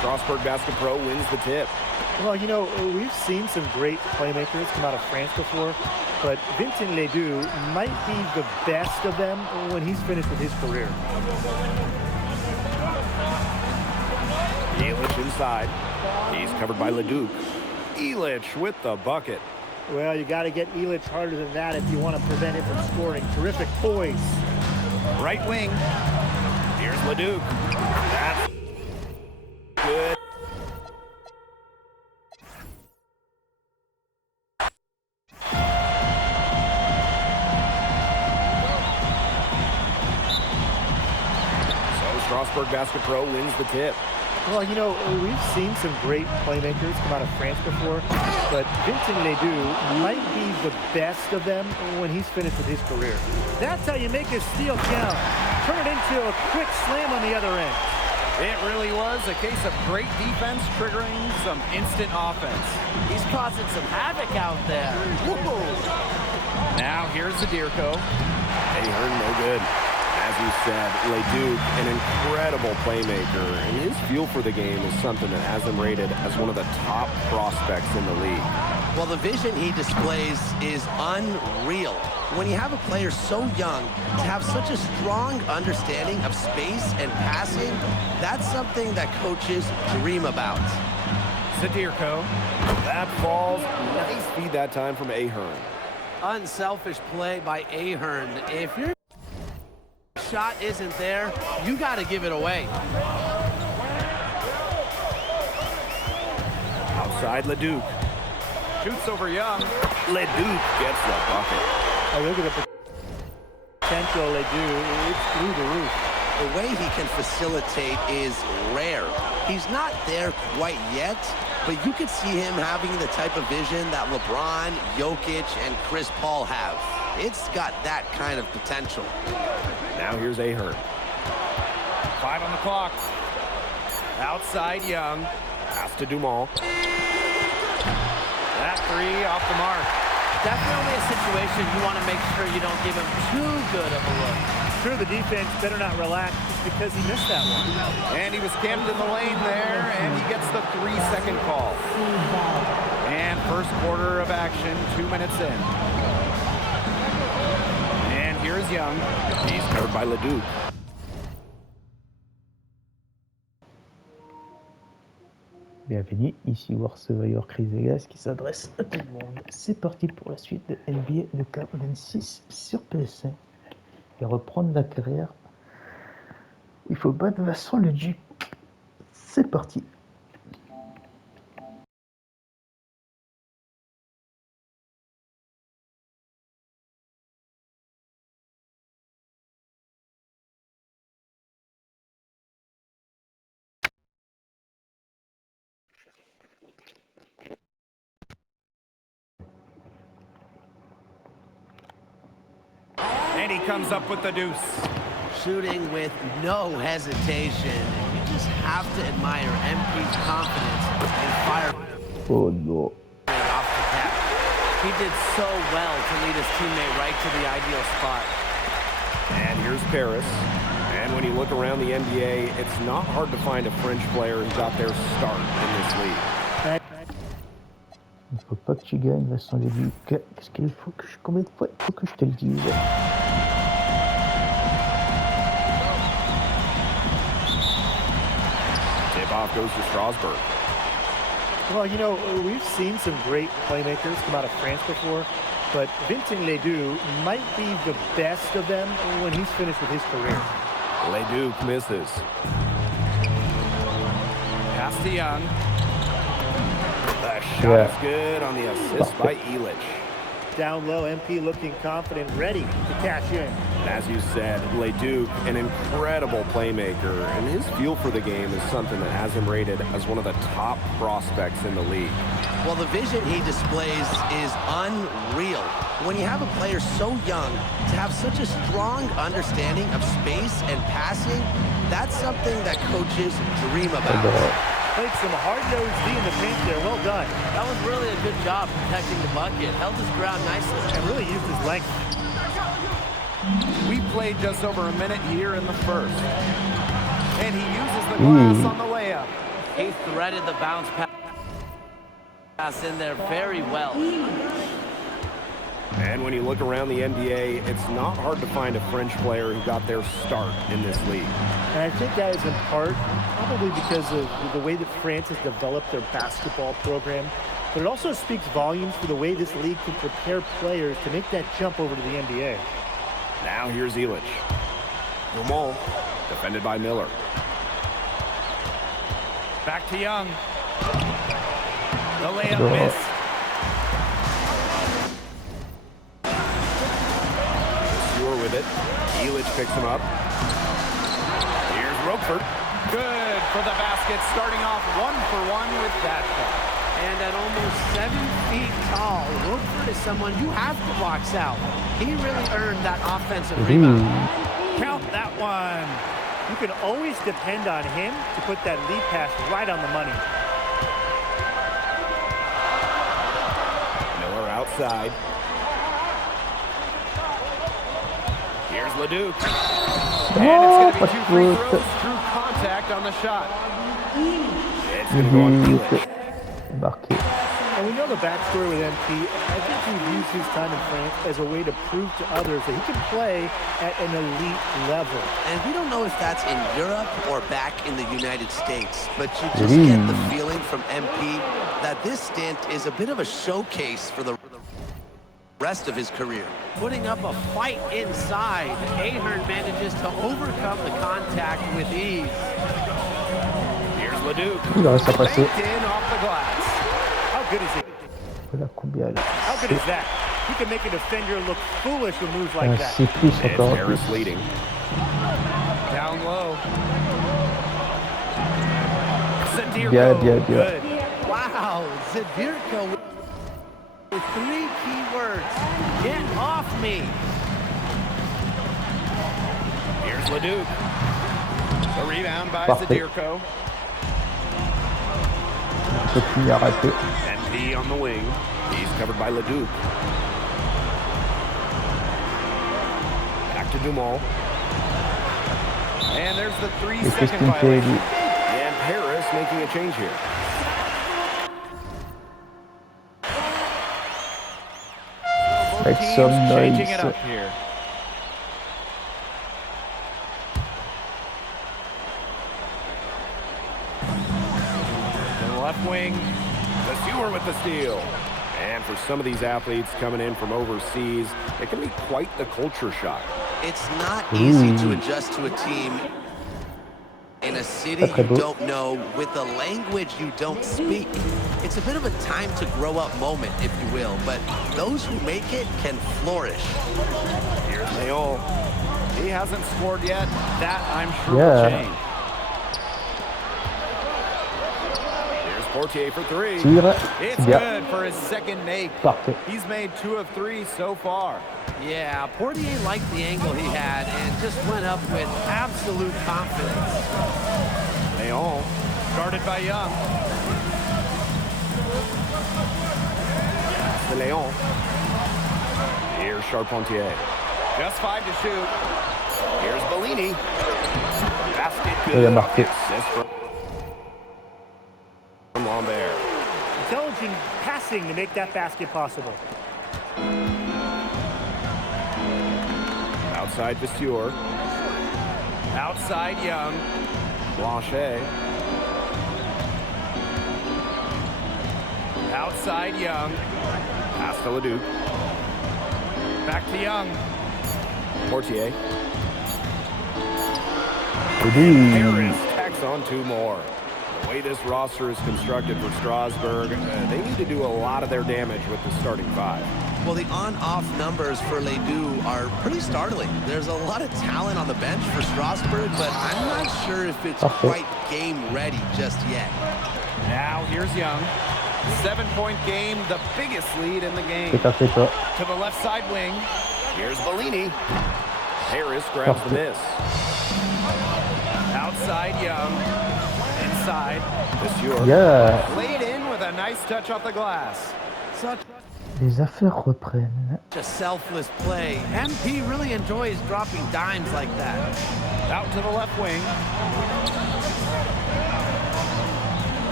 Strasbourg Basket Pro wins the tip. Well, you know, we've seen some great playmakers come out of France before, but Vincent Ledoux might be the best of them when he's finished with his career. Elich inside. He's covered by Ledoux. Elich with the bucket. Well, you got to get Elich harder than that if you want to prevent him from scoring. Terrific poise. Right wing. Here's Ledoux. That's good. So Strasbourg Basket Pro wins the tip. Well, you know, we've seen some great playmakers come out of France before, but Vincent Ledoux might be the best of them when he's finished with his career. That's how you make a steal count. Turn it into a quick slam on the other end. It really was a case of great defense triggering some instant offense. He's causing some havoc out there. Whoa. Now here's the Deerco. Ahern no good. As you said, Ledoux, an incredible playmaker, and his feel for the game is something that has him rated as one of the top prospects in the league. Well, the vision he displays is unreal. When you have a player so young, to have such a strong understanding of space and passing, that's something that coaches dream about. Zadirko. That falls. Nice feed that time from Ahern. Unselfish play by Ahern. If your shot isn't there, you got to give it away. Outside Ledoux. Shoots over Young. Ledoux gets the bucket. Oh, look at the potential Ledoux. It's through the roof. The way he can facilitate is rare. He's not there quite yet, but you could see him having the type of vision that LeBron, Jokic, and Chris Paul have. It's got that kind of potential. Now here's Ahern. 5 on the clock. Outside Young. Pass to Dumont. That 3 off the mark. Definitely a situation you want to make sure you don't give him too good of a look. Sure, the defense better not relax just because he missed that one. And he was camped in the lane there, and he gets the 3-second call. And first quarter of action, 2 minutes in. And here's Young. He's covered by Ledoux. Bienvenue, ici War Survivor Chris Vegas qui s'adresse à tout le monde. C'est parti pour la suite de NBA 2K26 sur PS5 et reprendre la carrière. Il faut battre Vincent Ledoux. C'est parti. And he comes up with the deuce. Shooting with no hesitation. You just have to admire MP's confidence and fire Oh no. off the cap. He did so well to lead his teammate right to the ideal spot. And here's Paris. And when you look around the NBA, it's not hard to find a French player who got their start in this league. Il faut pas que tu gagnes Vincent Ledoux. Qu'est-ce qu'il faut que combien de fois il faut que je te le dise? Tip-off goes to Strasbourg. Well, you know, we've seen some great playmakers come out of France before, but Vincent Ledoux might be the best of them when he's finished with his career. Ledoux misses. Pass to Young. The shot is good on the assist by Elich. Down low, MP looking confident, ready to cash in. As you said, Ledoux, an incredible playmaker, and his feel for the game is something that has him rated as one of the top prospects in the league. Well, the vision he displays is unreal. When you have a player so young, to have such a strong understanding of space and passing, that's something that coaches dream about. Played some hard-nosed D in the paint there. Well done. That was really a good job protecting the bucket. Held his ground nicely. And really used his length. We played just over a minute here in the first. And he uses the glass on the layup. He threaded the bounce pass in there very well. And when you look around the NBA, it's not hard to find a French player who got their start in this league. And I think that is in part probably because of the way that France has developed their basketball program. But it also speaks volumes for the way this league can prepare players to make that jump over to the NBA. Now here's Illich. Dumont, defended by Miller. Back to Young. The layup miss. Stewart with it. Illich picks him up. Here's Roquefort. Good for the basket, starting off 1-for-1 with that shot. And at almost 7 feet tall, Roquefort is someone you have to box out. He really earned that offensive rebound. Count that one. You can always depend on him to put that lead pass right on the money. Miller outside. Here's Leduc. And it's going to be 2 free throws, true contact on the shot. It's going to go on Illich. Marqué. And we know the backstory with MP. I think he used his time in France as a way to prove to others that he can play at an elite level. And we don't know if that's in Europe or back in the United States, but you just get the feeling from MP that this stint is a bit of a showcase for the rest of his career. Putting up a fight inside, Ahern manages to overcome the contact with ease. Here's Leduc. Il va rester passé. Banked in off the glass. How good is he? Voilà combien là. How good is that? He can make a defender look foolish with moves like that. C'est plus It's encore. Harris leading. Down low. Zadirko. Bien, bien, bien. Good. Wow, Zadirko with 3 key words. Get off me. Here's Leduc. The rebound by Parfait. Zadirko. Petit arrêté. MP on the wing. He's covered by Leduc. Back to Dumont. And there's the Et 3-second qu'est-ce qu'il me fait violation. lui? And Harris making a change here. Make Teams some changing it noise. up here. To the left wing. The Stewart with the steal. And for some of these athletes coming in from overseas, it can be quite the culture shock. It's not easy to adjust to a team in a city you don't know with a language you don't speak. It's a bit of a time to grow up moment, if you will, but those who make it can flourish. Here's Leon. He hasn't scored yet. That, I'm sure, Yeah. will change. Here's Portier for 3. Tire. It's Bien. good for his second make. Parfait. He's made 2 of 3 so far. Yeah, Portier liked the angle he had and just went up with absolute confidence. Leon. Guarded by Young. To Leon. Here's Charpentier. Just 5 to shoot. Here's Bellini. Basket Il a good. marqué. Assist from Lambert. Intelligent passing to make that basket possible. Outside to Stewart. Outside Young. Blanchet. Outside Young. Pass to Leduc. Back to Young. Portier. Leduc. Harris tacks on 2 more. The way this roster is constructed for Strasbourg, they need to do a lot of their damage with the starting 5. Well, the on-off numbers for Ledoux are pretty startling. There's a lot of talent on the bench for Strasbourg, but I'm not sure if it's quite game ready just yet. Now here's Young. 7-point game, the biggest lead in the game. C'est parfait toi. To the left side wing. Here's Bellini. Harris grabs the miss. Outside Young. Inside. To Stewart. Yeah. Laid in with a nice touch off the glass. Such Les affaires reprennent. a selfless play. MP really enjoys dropping dimes like that. Out to the left wing.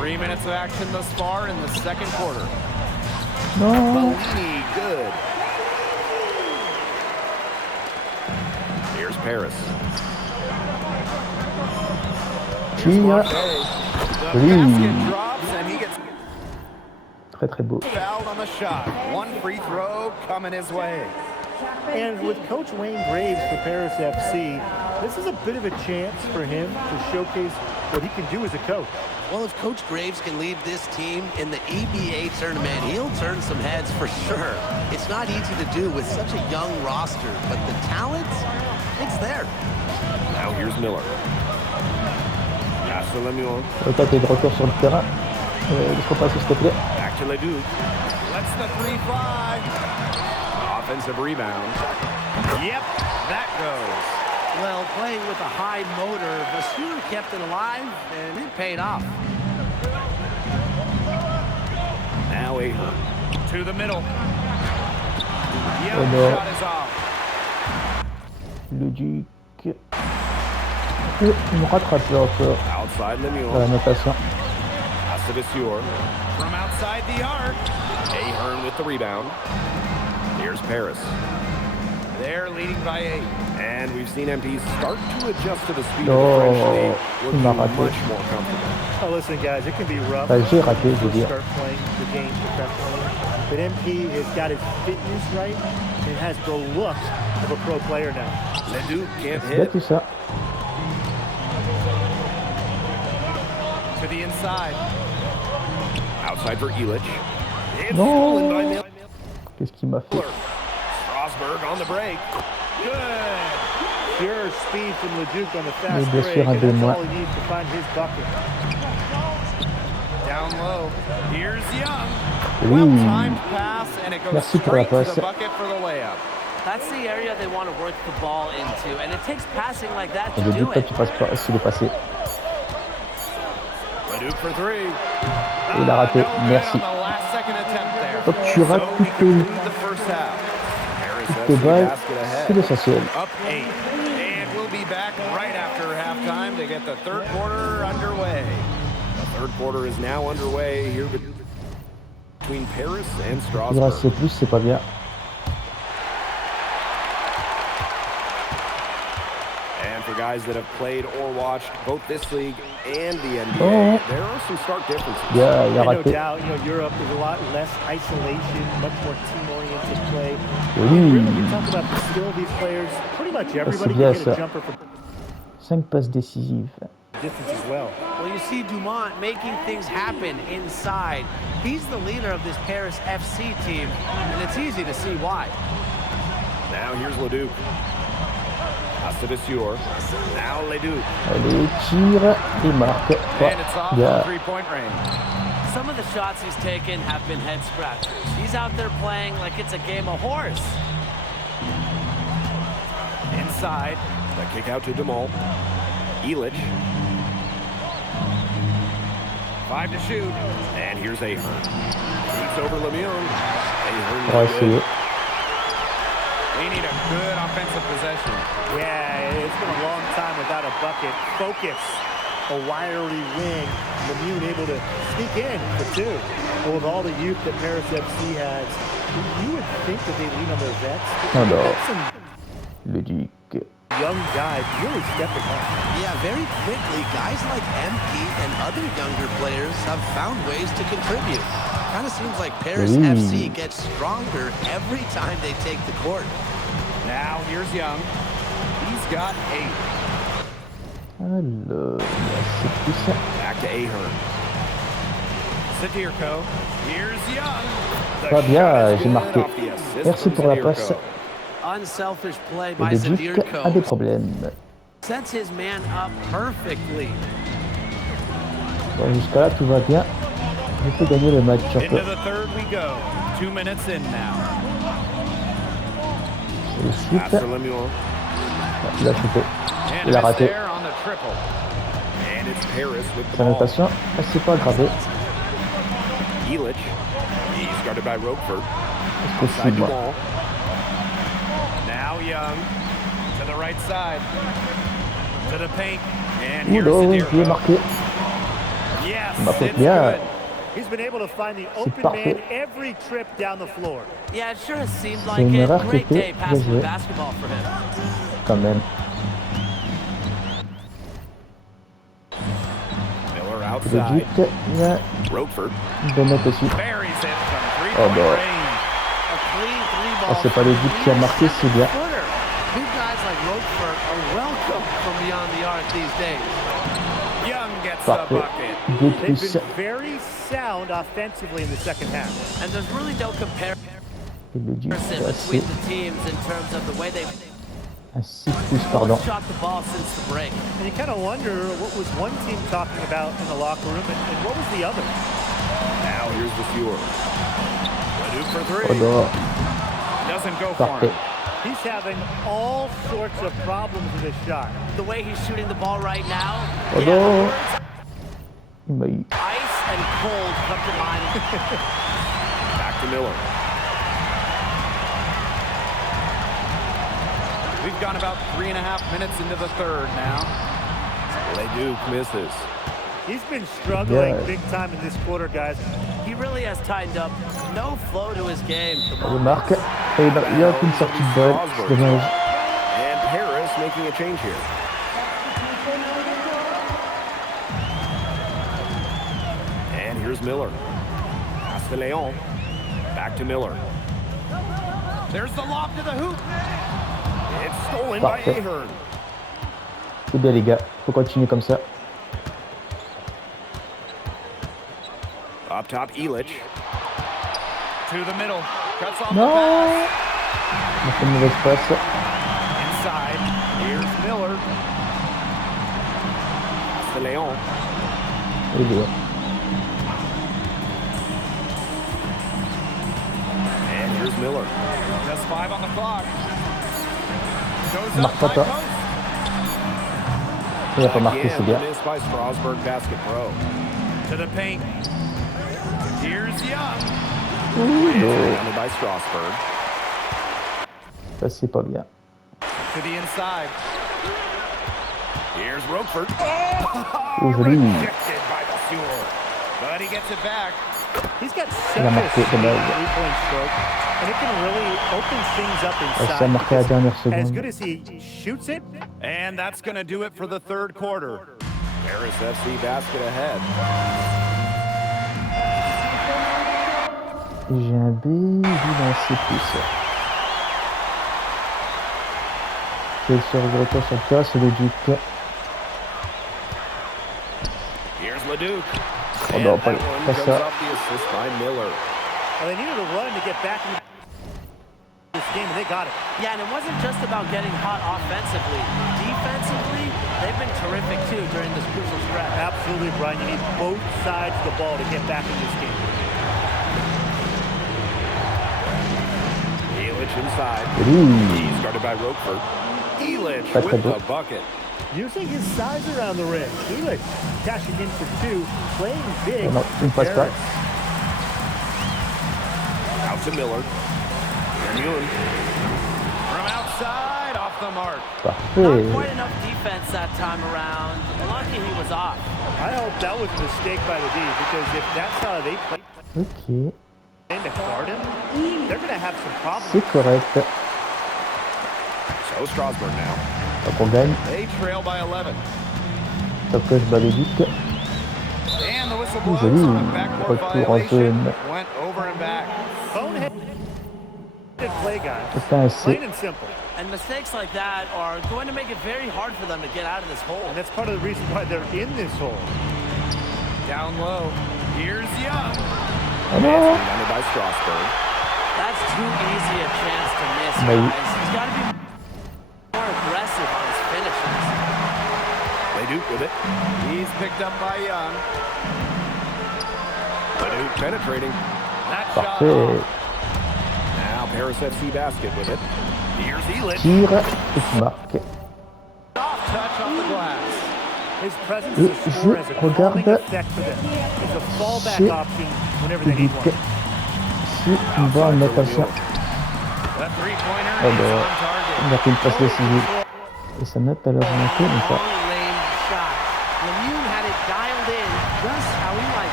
3 minutes of action thus far in the second quarter. Non. Bellini, good. Here's Paris. Tire. The Oui. basket drops and he gets Très très beau. fouled on the shot. One free throw coming his way. And with Coach Wayne Graves for Paris FC, this is a bit of a chance for him to showcase what he can do as a coach. Well, if Coach Graves can lead this team in the EBA tournament, he'll turn some heads for sure. It's not easy to do with such a young roster, but the talent, it's there. Now here's Miller. Pass to Lemuel. Toi, t'es de retour sur le terrain. Laisse-moi passer, s'il te plaît. Back to Leduc. Let's the three fly. Offensive rebound. Yep, that goes. Well, playing with a high motor, Vasseur kept it alive, and it paid off. Now Ahern. To the middle. Young Oh no. shot is off. Le Duc. Il me rattrape là encore. Outside La Lemuel. notation. Pass to Vasseur. From outside the arc. Ahern with the rebound. Here's Paris. They're leading by 8. And we've seen MPs start to adjust to the speed Oh, of the French league, il m'a looking raté. much more comfortable. Oh, listen, guys, it can be rough. Enfin, j'ai raté, je veux to dire. start playing the game professionally. But MP has got his fitness right and has the look of a pro player now. Leduc can't C'est bien hit. tout ça. To the inside. Outside for Illich. It's No. stolen by Miller. Qu'est-ce qu'il m'a fait? Strasburg on the break. Good. Pure speed from Leduc on the fast bien break, sûr, un and peu that's moins. all he needs to find his bucket. Down low. Here's Young. Oui. Well-timed pass, and it goes Merci pour la straight to passe. the bucket for the layup. That's the area they want to work the ball into, and it takes passing like that to Le do Duc, toi, it. tu passes pas. S'il est passé. Leduc for three. Il a raté. No good Merci. on the last-second attempt there. Hop, tu rates So toutes we tes, conclude the first half. Paris tes FC balles. basket C'est ahead. l'essentiel. Up 8. And we'll be back right after halftime to get the third quarter underway. The third quarter is now underway here between Paris and Il Strasbourg. reste plus, c'est pas bien. And for guys that have played or watched both this league and the NBA, Oh. there are some stark differences. Il a And no raté. doubt, Europe is a lot less isolation, much more team-oriented play. Oui. Really, you talk about the skill of these players. Pretty much everybody bien, can hit ça. a jumper from 5 passes décisives. distance as well. Well, you see Dumont making things happen inside. He's the leader of this Paris FC team, and it's easy to see why. Now here's Leduc. Pass to Vasseur. Now Leduc. Allez, tire et marque. And it's off Yeah. from three-point range. Some of the shots he's taken have been head scratchers. He's out there playing like it's a game of horse. Inside. The kick out to Demal. Illich. 5 to shoot. And here's Ahern. Shoots over Lemuel. Ahern On va no good. essayer. We need a good offensive possession. Yeah, it's been a long time without a bucket. Focus, a wiry wing. Lemieux able to sneak in for two. Well, with all the youth that Paris FC has, you would think that they lean on their vets. but Alors. they've got some Le Duc. young guys really stepping up. Yeah, very quickly, guys like MP and other younger players have found ways to contribute. Kind of seems like Paris Ooh. FC gets stronger every time they take the court. Now here's Young. He's got 8. Alors, c'est plus ça. Back to Ahern. Sadirko. Here's Young. The Pas bien, shot is j'ai good marqué. off the assist Merci from pour la Sadirko. passe. Unselfish play Et by le Duc a des Sadirko. problèmes. Sets his man up perfectly. Bon, jusqu'à là, tout va bien. Je peux gagner le match. Into the third we go. 2 minutes in now. Et le Pass shoot. to Lemuel. Il a shooté. And Il a a miss raté. there on the triple. And it's Paris with the Sa ball. notation, c'est pas grave. Illich. He's guarded by Roquefort. C'est Side possible. ball. Now Young to the right side. To the paint. And here's Oula, il est Sadirko. marqué. Yes. Ma faute It's bien. good. He's been able to find the open parfait. man every trip down the floor. Yeah, it sure has seemed C'est like une it. erreur qui Great day était bien passing the jouée, basketball for him. quand même. Miller Le outside. Duc, il y a Roquefort. une bonnette aussi. Buries it from Oh, three-point bah. range. A clean three Ah, ball. c'est pas le Duc qui a marqué, c'est bien. Footer. Big guys like Roquefort are welcome from beyond the arc these days. Young gets the Parfait. bucket. 2 They've plus. been very sound offensively in the second half. And there's really no comparison Et le Duc, c'est assez. between the teams in terms of the way they've Un 6 plus, pardon. shot the ball since the break. And you kind of wonder what was one team talking about in the locker room and what was the other. Now here's the Fuhrer. Leduc for Oh three. non, Doesn't go for parfait. him. He's having all sorts of problems with his shot. The way he's shooting the ball right now, Oh yeah, non. the words Il m'a eu. ice and cold come to mind. Back to Miller. We've gone about 3.5 minutes into the third now. Leduc misses. He's been struggling Yeah. big time in this quarter, guys. He really has tightened up. No flow to his game. Il marque. Et il y a aucune sortie de balle. C'est dommage. And Harris making a change here. And here's Miller. Pass to Leon. Back to Miller. There's the lob to the hoop. It's stolen by Parfait. Ahern. C'est bien, les gars. Faut continuer comme ça. Up top, Elich. To the middle. Cuts off the Non. pass. On a fait une mauvaise passe. Inside. Here's Miller. Pass to Leon. Et bien. And here's Miller. Just 5 on the clock. Goes Marque up pas by toi. post. Il a pas marqué, c'est Again, bien. the miss by Strasburg Basket Pro. To the paint. Here's Young. Rebounded by Strasburg. Ça, c'est pas bien. To the inside. Here's Roquefort. Oh, joli. Rejected by the Fuhrer. But he gets it back. He's got such Il a a marqué, speedy dommage. three-point stroke, and it can really open things up Ah, ça a inside. marqué à la dernière As seconde. good as he shoots it, And that's going to do it for the third quarter. Paris FC basket ahead. J'ai un B, vide en C+. Quel sort de retour sur le terrain, c'est le Duc. Here's Leduc. Oh And non, that pas, one pas goes ça. off the assist by Miller. well, they needed a run to get back in this game, and they got it. Yeah, and it wasn't just about getting hot offensively. Defensively, they've been terrific too during this crucial stretch. Absolutely, Brian. You need both sides of the ball to get back in this game. Elich inside. Joli. He's guarded by Roquefort. Elich Très, très with beau. the bucket. Using his size around the rim. Elich cashing in for two, playing big. Oh non, tu ne passes pas. Out to Miller. Young. From outside, off the mark. Not Parfait. quite enough defense that time around. Lucky he was off. I hope that was a mistake by the D, because if that's how they play Ok, to guard him, they're going to have some problems. c'est correct. So Strasburg now. Donc on gagne. They trail by 11. Donc je bats le Duc. And the whistle Oh, blows joli. on a backcourt Retour en violation. zone. Went over and back. Bonehead play, guys. C'est un C. Plain and simple. And mistakes like that are going to make it very hard for them to get out of this hole. And that's part of the reason why they're in this hole. Down low. Here's Young. Oh non. Rebounded by Strasburg. That's too easy a chance to miss, Bah oui. guys. He's got to be more aggressive on his finishes. Leduc with it. He's picked up by Young. Leduc penetrating. That shot Parfait. off. Now Paris FC basket with it. Here's Elich. Tire et tu marques. Soft touch off the glass. His presence Et as a scorer has a je calming regarde effect for them. He's a fallback chez option whenever le they need Duc. one. Si on va en attention. That three-pointer Oh is bah, on on target. a fait une passe décisive. Et ça note alors manqué, mais pas. Long range shot. Lemieux had it dialed in just how he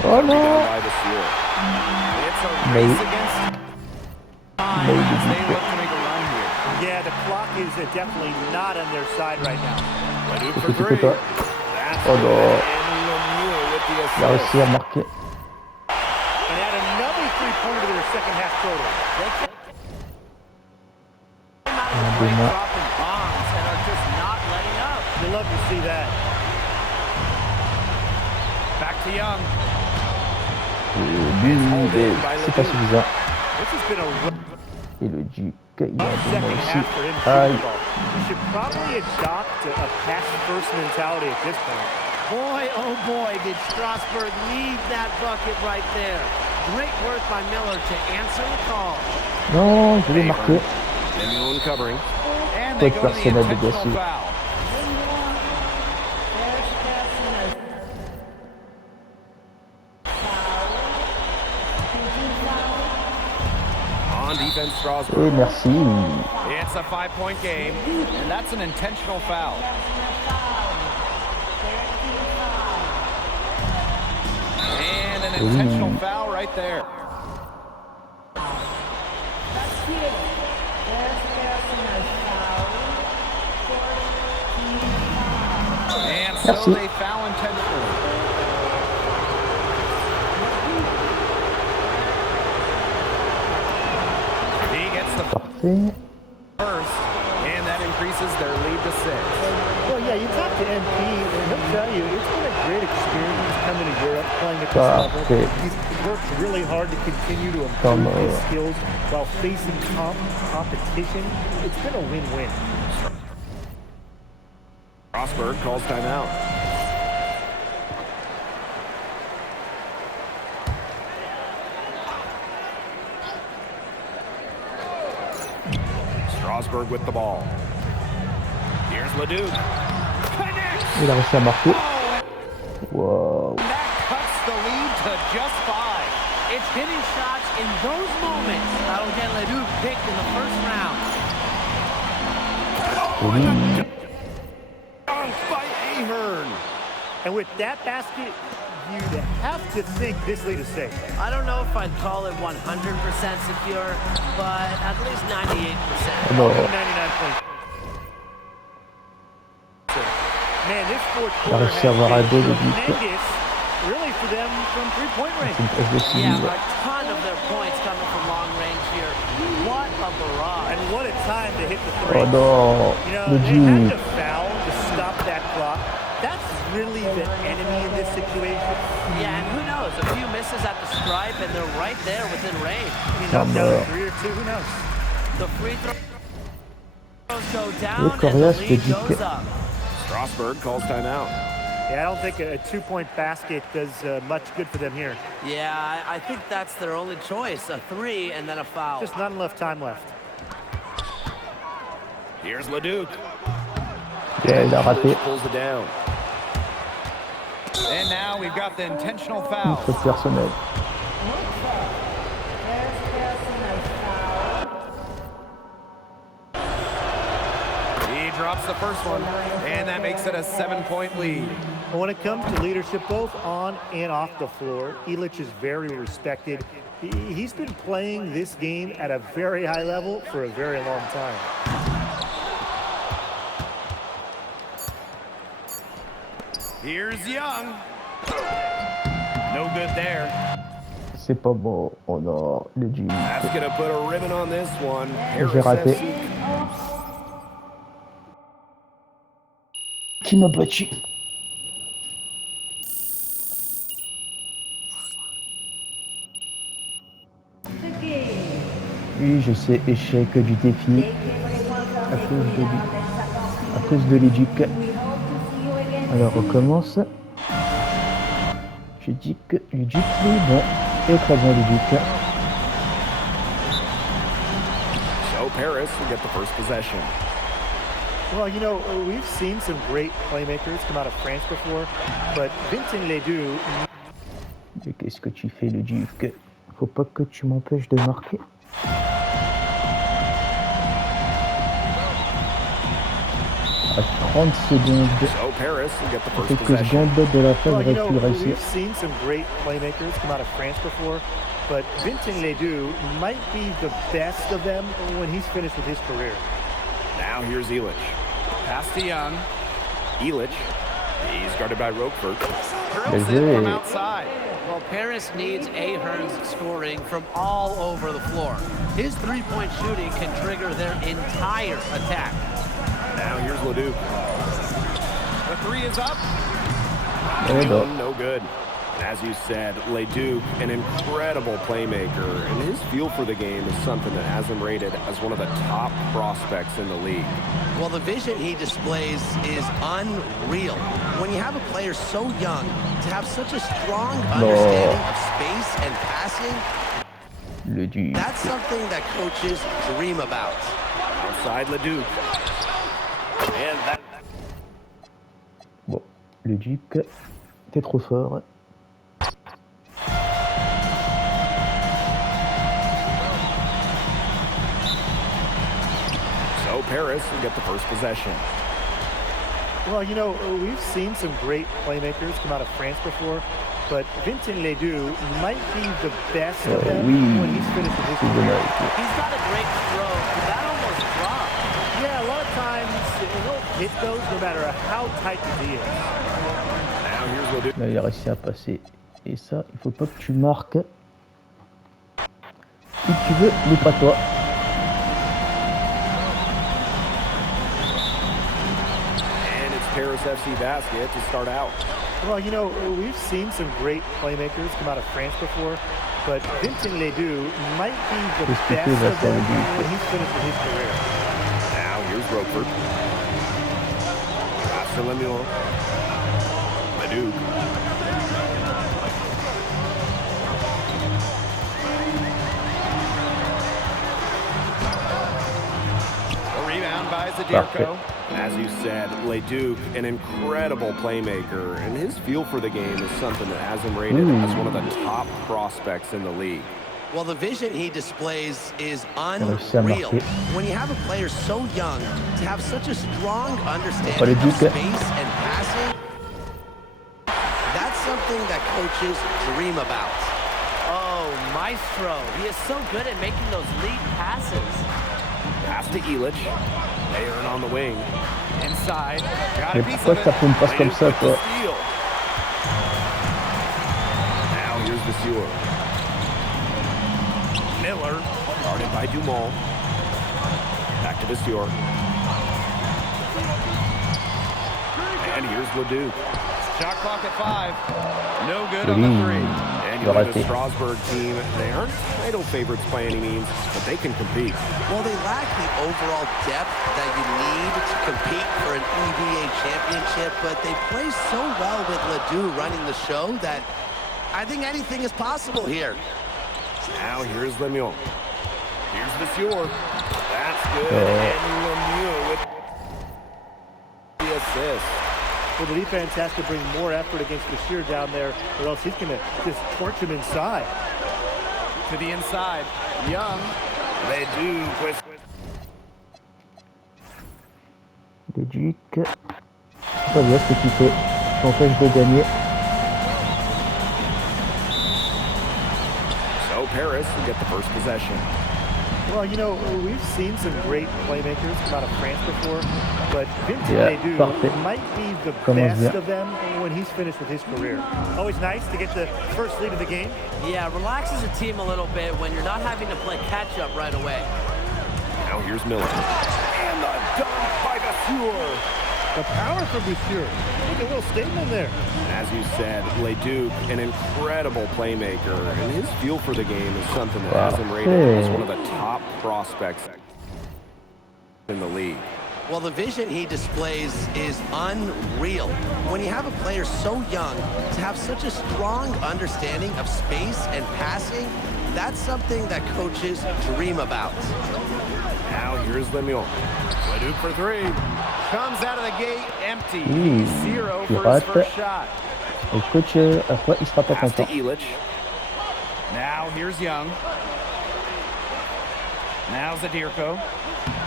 Oh Rebound non. by the Seal. It's a Mais- race against time Mais- as they look to make a run here. Yeah, the clock is definitely not on their side right now. Leduc Qu'est-ce for que tu fais, three. toi? That's Oh good. non. And Lemieux with the Il a assist. réussi à marquer. And add another three-pointer to their second half total. Great dropping bombs and are just not letting up. You love to see that. Back to Young. C'est pas suffisant. This has been a Et le Duc, il y a rough des second mots half aussi. for him. Aïe. You should probably adopt a pass-first mentality at this point. Boy, oh boy, did Strasburg need that bucket right there. Great work by Miller to answer the call. Non, je vais marquer. Lemieux covering. And they Faute go to the personnelle de intentional Gassi. foul. On defense, Strasburg. Et merci. It's a 5-point game, and that's an intentional foul. And an intentional foul right there. And so Merci. they foul intentionally. He gets the Parfait. first, and that increases their lead to 6. Well, yeah, you talk to MP, and he'll tell you it's been a great experience coming to Europe, playing at this level. Parfait. He's worked really hard to continue to Comme, improve his skills while facing competition. It's been a win-win. Strasburg calls timeout. Strasburg with the ball. Here's Leduc. Il a réussi à marquer. Wow. That cuts the lead to just 5. It's hitting shots in those moments that'll get Leduc picked in the first round. Joli. Dunk by Ahern. And with that basket, you'd have to think this lead is safe. I don't know if I'd call it 100% secure, but at least 98%. Non. 99 points. Man, this fourth Il a quarter réussi à avoir un has deux been de but. tremendous, really, for them from three-point range. C'est une passe décisive. Yeah, a ton of their points coming from long range here. What a barrage. And what a time to hit the three. Oh non. You know, Le they had Duc. to foul to stop that clock. That's really the enemy in this situation. Yeah, and who knows? A few misses at the stripe, and they're right there within range. He knocked down mort. a three or two, who knows? The free throws go Le down, and the Corias lead te dit goes que- up. Strasburg calls timeout. Yeah, I don't think a two-point basket does much good for them here. Yeah, I think that's their only choice. A three and then a foul. Just not enough time left. Here's Leduc. Yeah, il a raté. Pulls it down. And now we've got the intentional Une foul. faute personnelle. He drops the first one, and that makes it a 7-point lead. When it comes to leadership, both on and off the floor, Illich is very respected. He's been playing this game at a very high level for a very long time. Here's Young. No good there. C'est pas bon. Oh non. Le Duc. That's going to put a ribbon on this one. J'ai raté. FC. Qui m'a battu? Oui, je sais, échec du défi à cause de l'éduc. Alors on recommence. Je dis que l'éduc est bon. Et très bien l'éduc. So Paris will get the first possession. Well, you know, we've seen some great playmakers come out of France before, but Vincent Ledoux. Mais qu'est-ce que tu fais le duc? Faut pas que tu m'empêches de marquer. À 30 secondes, So Paris will get the first quelques possession. gambettes de la fin, Well, il aurait pu réussir. we've seen some great playmakers come out of France before, but Vincent Ledoux might be the best of them when he's finished with his career. Now here's Elich. Pass to Young. Elich, he's guarded by Roquefort. Drills it from outside. Well, Paris needs Ahern's scoring from all over the floor. His three-point shooting can trigger their entire attack. Now here's Leduc. The three is up. No good. And as you said, Leduc, an incredible playmaker, and his feel for the game is something that has him rated as one of the top prospects in the league. Well, the vision he displays is unreal. When you have a player so young, to have such a strong understanding of space and passing, Le Duc. that's something that coaches dream about. Outside Leduc. And that... Bon, le Duc, t'es trop fort. So Paris will get the first possession. Well, we've seen some great playmakers come out of France before, but Vincent Ledoux might be the best of them when he's finished with his career. He's got a great stroke, but that almost dropped. Yeah, a lot of times he'll hit those no matter how tight the D is. Now here's Leduc. Là, il a réussi à passer. Et ça, il faut pas que tu marques. Si tu veux, mais pas toi. And it's Paris FC basket to start out. Well, we've seen some great playmakers come out of France before, but Vincent Ledoux might be the best of them when he's finished with his career. Now here's Roquefort. Pass to Lemuel. Leduc. A rebound by Zadirko. As you said, Leduc, an incredible playmaker, and his feel for the game is something that has him rated as one of the top prospects in the league. Well, the vision he displays is réussi à unreal. marquer. When you have a player so young, to have such a strong Pas understanding le of Duc. space and passing, that's something that coaches dream about. Oh, Maestro. He is so good at making those lead passes. Pass to Elich. Ahern on the wing. Inside. Got a Mais piece pourquoi of ça it. tourne pas comme ça, toi? Steal. Now here's the Sieur. Miller. Guarded by Dumont. Back to Visior. And here's Leduc. Shot clock at 5. No good on the three. And you look at the Strasbourg team. They aren't title favorites by any means, but they can compete. Well, they lack the overall depth that you need to compete for an EBA championship, but they play so well with Ledoux running the show that I think anything is possible here. Now here's Lemieux. Here's Visior. That's good. And Lemieux with the assist. Well, the defense has to bring more effort against Bashir down there, or else he's going to just torch him inside. To the inside. Young. Leduc with... Le Duc. Pas bien ce qu'il fait. T'empêche de gagner. So Paris will get the first possession. Well, we've seen some great playmakers come out of France before, but Vincent Ledoux parfait. might be the Commence best bien. of them when he's finished with his career. Always nice to get the first lead of the game. Yeah, relaxes a team a little bit when you're not having to play catch-up right away. Now here's Miller. And the dunk by Visior. The power from Bashir. Look at a little statement there. As you said, Leduc, an incredible playmaker, and his feel for the game is something that has him rated as one of the top prospects in the league. Well, the vision he displays is unreal. When you have a player so young, to have such a strong understanding of space and passing, that's something that coaches dream about. Now here's Lemieux. Leduc for 3. Comes out of the gate empty. Mmh, 0 tu for his rates. first shot. Le coach, après, il sera pas Pass to content. Elich. Now here's Young. Now Zadirko.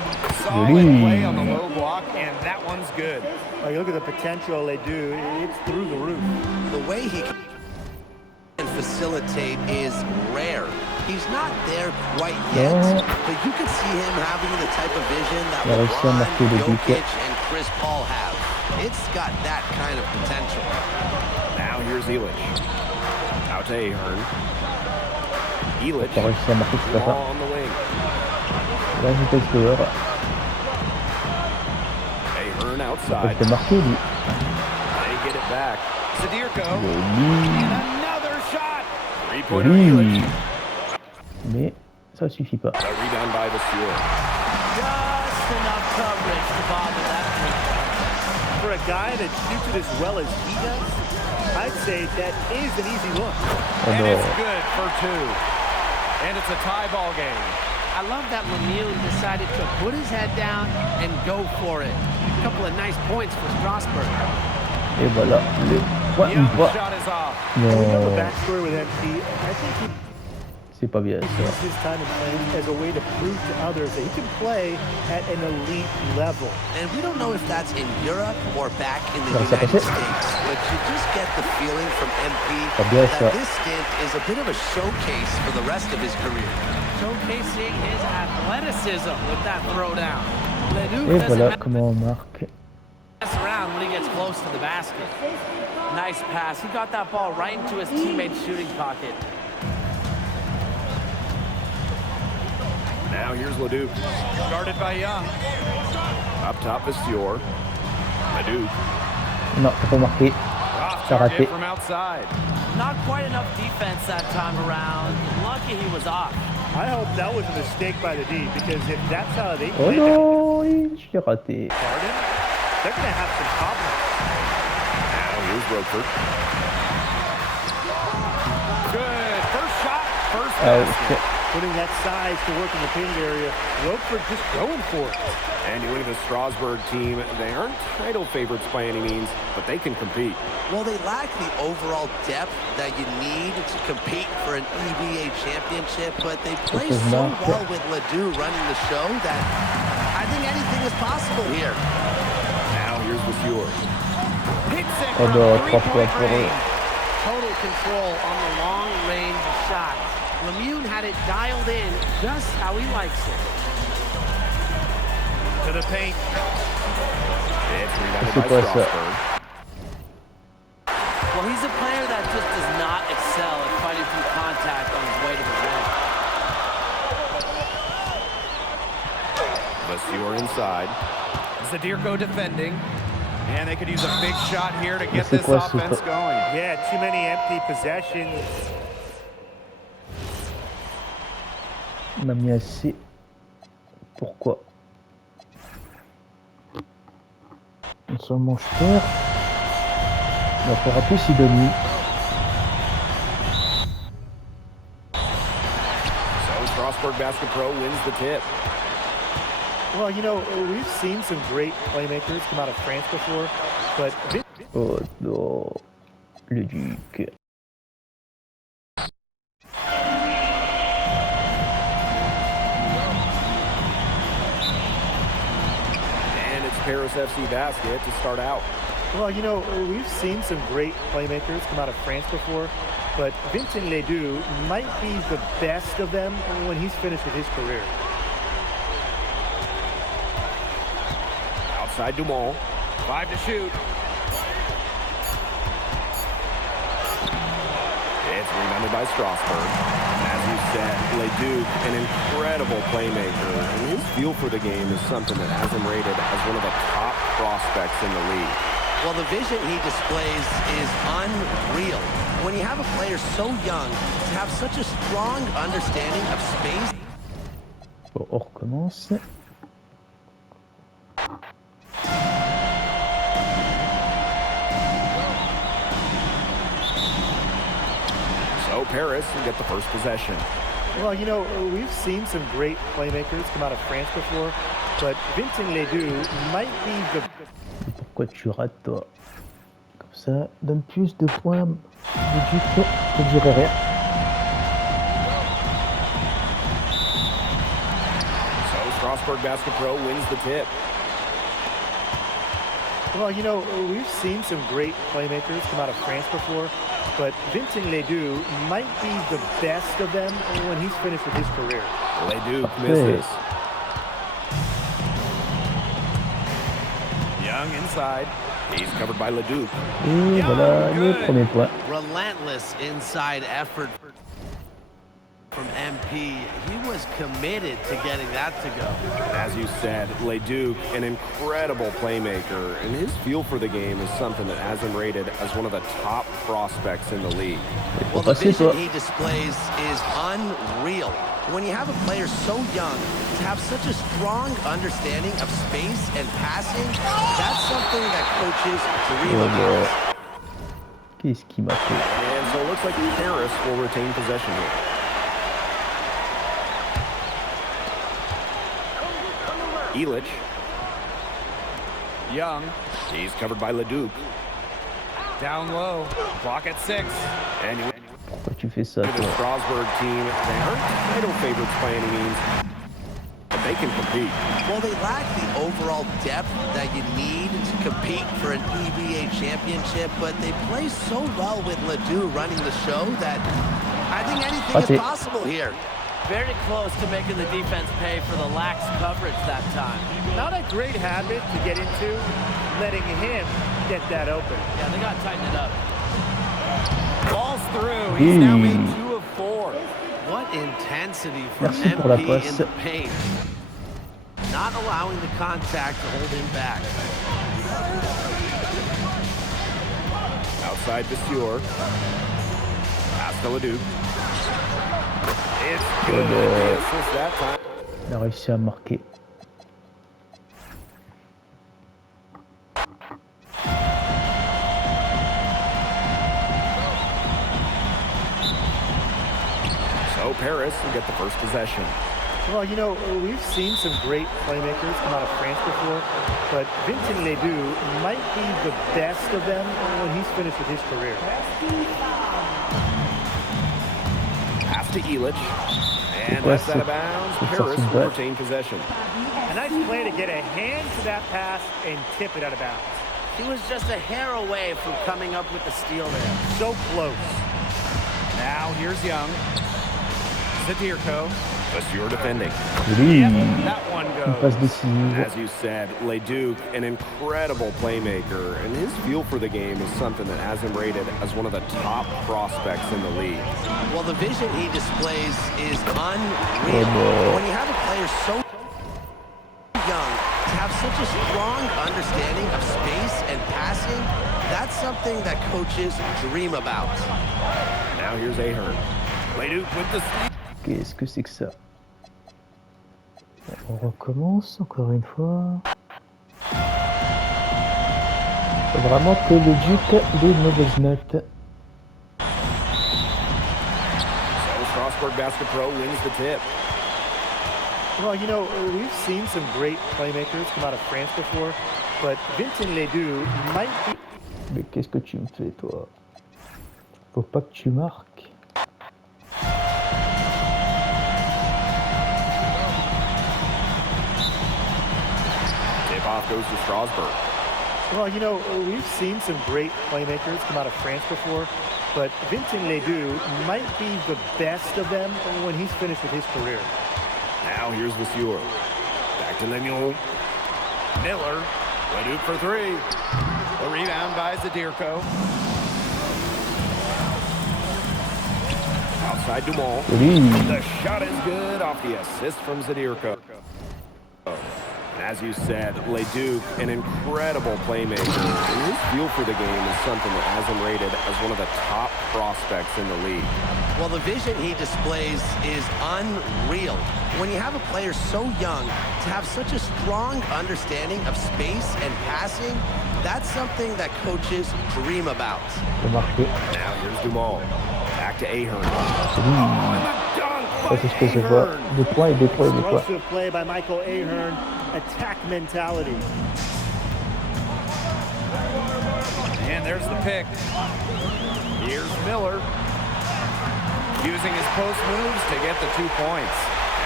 Solid play on the low block, and that one's good. You look at the potential they do, it's through the roof. The way he can facilitate is rare. He's not there quite yet, but you can see him having the type of vision that LeBron, Jokic, and Chris Paul have. It's got that kind of potential. Now here's Elic. Out to Ahern. Elic ball on the wing. Ahern outside. They get it back. Sadirko. And another shot. Three-pointer Elic. Mais ça suffit pas. A rebound by the Stewart. Just enough coverage to bother that one. For a guy that shoots it as well as he does, I'd say that is an easy look. And it's good for two. And it's a tie ball game. I love that Lemieux decided to put his head down and go for it. A couple of nice points for Strasburg. Et voilà, le point Yeah, droit. shot is off. We know the Non, backstory with MP. I think he c'est pas bien uses ça. his time in playing as a way to prove to others that he can play at an elite level. And we don't know if that's in Europe or back in the Ça United passait. States, but you just get the feeling from MP Pas bien ça. that this stint is a bit of a showcase for the rest of his career. Showcasing his athleticism with that throwdown. Ledoux Et doesn't voilà comment on marque. mess around when he gets close to the basket. Nice pass. He got that ball right into his teammate's shooting pocket. Now here's Leduc. Guarded by Young. Up top is Stewart. Leduc. Non, t'as pas marqué. Off T'as raté. target from outside. Not quite enough defense that time around. Lucky he was off. I hope that was a mistake by the D, because if that's how they Oh play non, je l'ai raté. Harden, they're going to have some problems. Now here's Roper. Good. First shot. First Ah, basket. ok. Putting that size to work in the paint area. Roper just going for it. And you look at the Strasburg team, they aren't title favorites by any means, but they can compete. Well, they lack the overall depth that you need to compete for an EBA championship, but they play so well with Ledoux running the show that I think anything is possible here. Now here's the Stewart. Hits it Oh from non, 3 points three-point pour eux. range. Total control on the long-range shot. Lemieux had it dialed in just how he likes it. To the paint. It's rebounded C'est by quoi ça? Strasburg. Well, he's a player that just does not excel at fighting through contact on his way to the rim. The Stewart inside. Sadirko defending. And they could use a big shot here to get C'est this quoi ce offense truc? going. Yeah, too many empty possessions. Il m'a mis assez. Pourquoi? Sur le manche paire. Il va falloir rappeler Sidonie. So Strasburg Basket Pro wins the tip. Well, you know, we've seen some great playmakers come out of France before, but Oh non. Le Duc. And it's Paris FC Basket to start out. well, you know, we've seen some great playmakers come out of France before, but Vincent Ledoux might be the best of them when he's finished with his career. Outside Dumont. 5 to shoot. It's rebounded by Strasburg. As you said, Leduc, an incredible playmaker, and his feel for the game is something that has him rated as one of the top prospects in the league. Well, the vision he displays is unreal. When you have a player so young, to have such a strong understanding of space. Bon, on recommence. So Paris will get the first possession. Well, you know, we've seen some great playmakers come out of France before, but Vincent Ledoux might be the... Pourquoi tu rates toi? Comme ça, donne plus de points du Duc que du RR. So Strasbourg Basket Pro wins the tip. Well, you know, we've seen some great playmakers come out of France before, but Vincent Ledoux might be the best of them when he's finished with his career. Ledoux misses. Young inside. He's covered by Ledoux. Et voilà le premier point. Relentless inside effort from MP. He was committed to getting that to go. As you said, Ledoux, an incredible playmaker, and his feel for the game is something that has him rated as one of the top prospects in the league. Well, the vision he displays is unreal. When you have a player so young, to have such a strong understanding of space and passing, that's something that coaches dream about. Qu'est-ce qui m'a fait? And so it looks like Paris will retain possession here. Elich. Young. He's covered by Ledoux. Down low. Clock at 6. And you Pourquoi tu fais ça, the toi? Strasbourg team, they aren't title favorites by any means, but they can compete. Well, they lack the overall depth that you need to compete for an EBA championship, but they play so well with Ledoux running the show that I think anything is possible here. Very close to making the defense pay for the lax coverage that time. Not a great habit to get into, letting him get that open. Yeah, they got to tighten it up. Falls through. He's now made 2 of 4. What intensity from Merci pour la MP passe. in the paint. Not allowing the contact to hold him back. Outside Vasseur. Pass to Ledoux. It's good. Assist that time. Il a réussi à marquer. So Paris will get the first possession. Well, you know, we've seen some great playmakers come out of France before, but Vincent Ledoux might be the best of them when he's finished with his career. Pass to Elich. And that's out of bounds. Paris will retain possession. A nice play to get a hand to that pass and tip it out of bounds. He was just a hair away from coming up with the steal there. So close. Now here's Young. Zadirko. Vasseur defending. Oui. That one Une goes. passe décisive. As you said, Ledoux, an incredible playmaker, and his feel for the game is something that has him rated as one of the top prospects in the league. Well, the vision he displays is unreal. When you have a player so young, to have such a strong understanding of space and passing, that's something that coaches dream about. Now here's Ahern. Ledoux with the steal. Qu'est-ce que c'est que ça? On recommence encore une fois. Vraiment que le Duc des mauvaises notes. So Strasbourg Basket Pro wins the tip. Well, you know, we've seen some great playmakers come out of France before, but Vincent Ledoux might be... Mais qu'est-ce que tu me fais, toi? Faut pas que tu marques. Tip-off goes to Strasbourg. Well, you know, we've seen some great playmakers come out of France before, but Vincent Ledoux might be the best of them when he's finished with his career. Now here's Vasseur. Back to Lemuel. Miller. Ledoux for 3. The rebound by Zadirko. Outside Dumont. Oui. The shot is good off the assist from Zadirko. And as you said, Ledoux, an incredible playmaker, and his feel for the game is something that has him rated as one of the top prospects in the league. Well, the vision he displays is unreal. When you have a player so young, to have such a strong understanding of space and passing, that's something that coaches dream about. Now here's Dumont. Back to Ahern. Ça c'est ce que je vois. Des points et des points et des points. Explosive play by Michael Ahern. Attack mentality. And there's the pick. Here's Miller. Using his post moves to get the 2 points.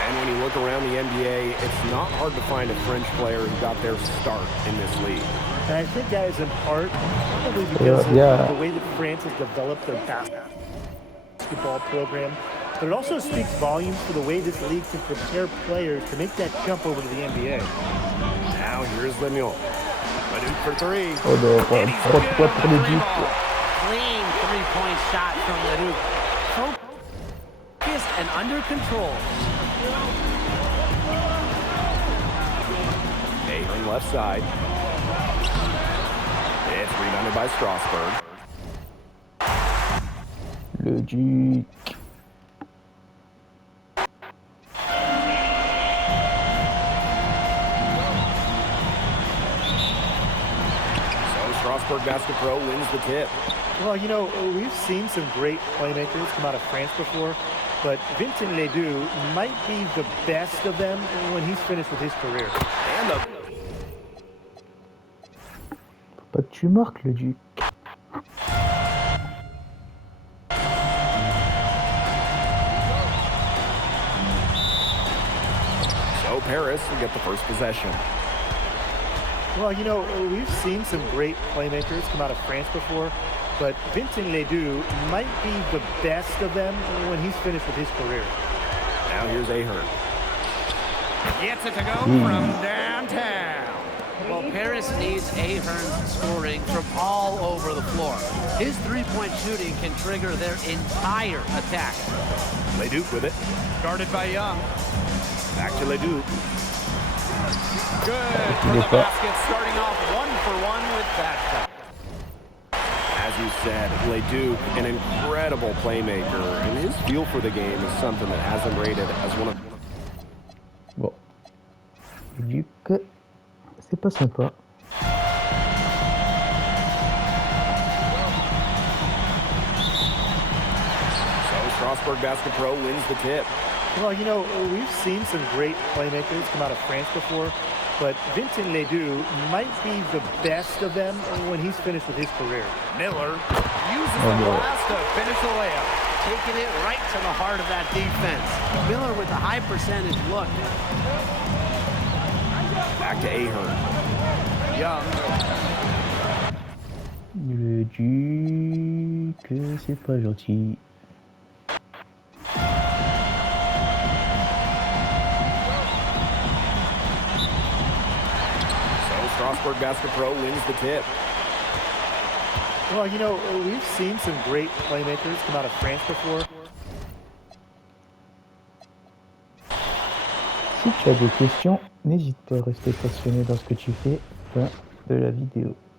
And when you look around the NBA, it's not hard to find a French player who got their start in this league. And I think that is in part probably because of the way that France has developed their basketball program. But it also speaks volumes for the way this league can prepare players to make that jump over to the NBA. Now here's Lemuel. Leduc for three. Oh non, And he's good on the three Leduc. ball. Clean three-point shot from Leduc. Focused and under control. Ahern left side. It's rebounded by Strasburg. Leduc. So Strasburg Basket Pro wins the tip. Well, you know, we've seen some great playmakers come out of France before, but Vincent Ledoux might be the best of them when he's finished with his career. And the Faut pas que tu marques, Leduc. So Paris will get the first possession. Well, you know, we've seen some great playmakers come out of France before, but Vincent Ledoux might be the best of them when he's finished with his career. Now here's Ahern. Gets it to go from downtown. Well, Paris needs Ahern scoring from all over the floor. His three-point shooting can trigger their entire attack. Leduc with it. Guarded by Young. Back to Leduc. Good for the basket, starting off 1-for-1 with that shot. As you said, Leduc, an incredible playmaker, and his feel for the game is something that has him rated as one of... Bon. Leduc, c'est pas sympa. So Strasburg Basket Pro wins the tip. Well, you know, we've seen some great playmakers come out of France before, but Vincent Ledoux might be the best of them when he's finished with his career. Miller uses the glass to finish the layup. Taking it right to the heart of that defense. Miller with a high percentage look. Back to Ahern. Young. Leduc, c'est pas gentil. Strasburg Basket Pro wins the tip. Well, you know, we've seen some great playmakers come out of France before. Si tu as des questions, n'hésite pas à rester passionné dans ce que tu fais. Fin de la vidéo.